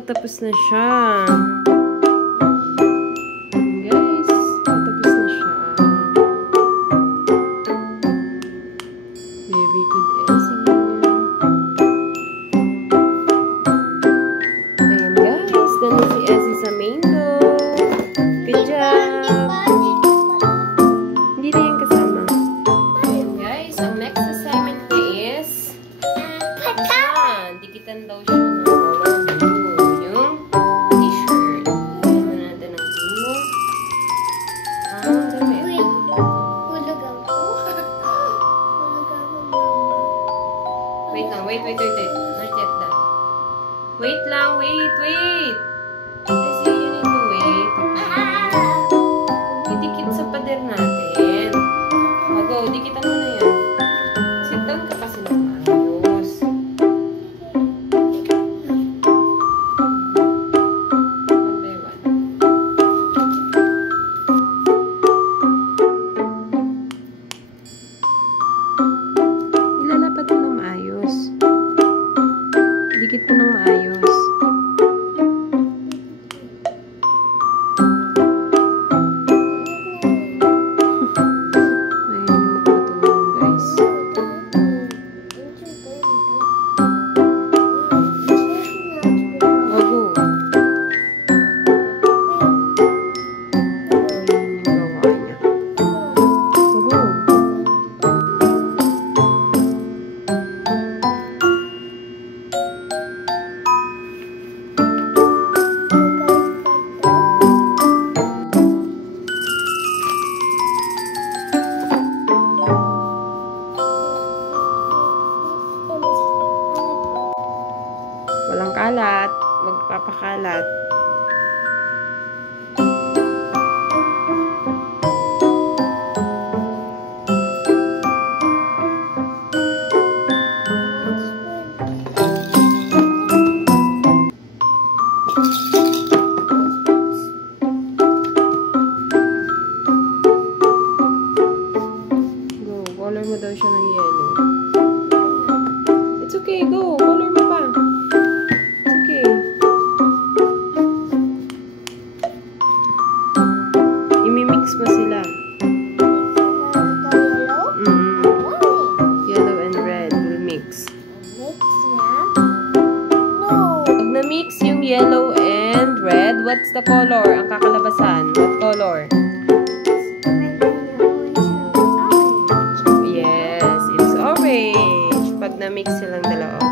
nakatapos na siya. Guys, nakatapos na siya. Very good, Essie. Ayan, guys. Ganun si Essie sa mango. Good job. Hindi na yung kasama. Ayan, guys. Ang next assignment niya is dikitan daw siya ng color blue. Yung t-shirt. Ayan mo natin ang blue. Damit. Hulog ako. Wait lang. Wait. Not yet done. Wait lang. Wait. Kasi you need to wait. Didikit sa pader natin. Go. Dikitan mo na yan. Sit down ka kasi naman. Dikit mo ng maayos. Ayun yung magpatulong, guys. Go. Ayun yung gawa niya. Go. Walang kalat. Huwag papakalat. Go. Color mo daw siya ng yellow. It's okay. Go. Color mo pa. Imimix mo sila. Yellow and red will mix. Pag na-mix yung yellow and red, what's the color? Ang kakalabasan. What color? Yes, it's orange. Pag na-mix silang dalawa.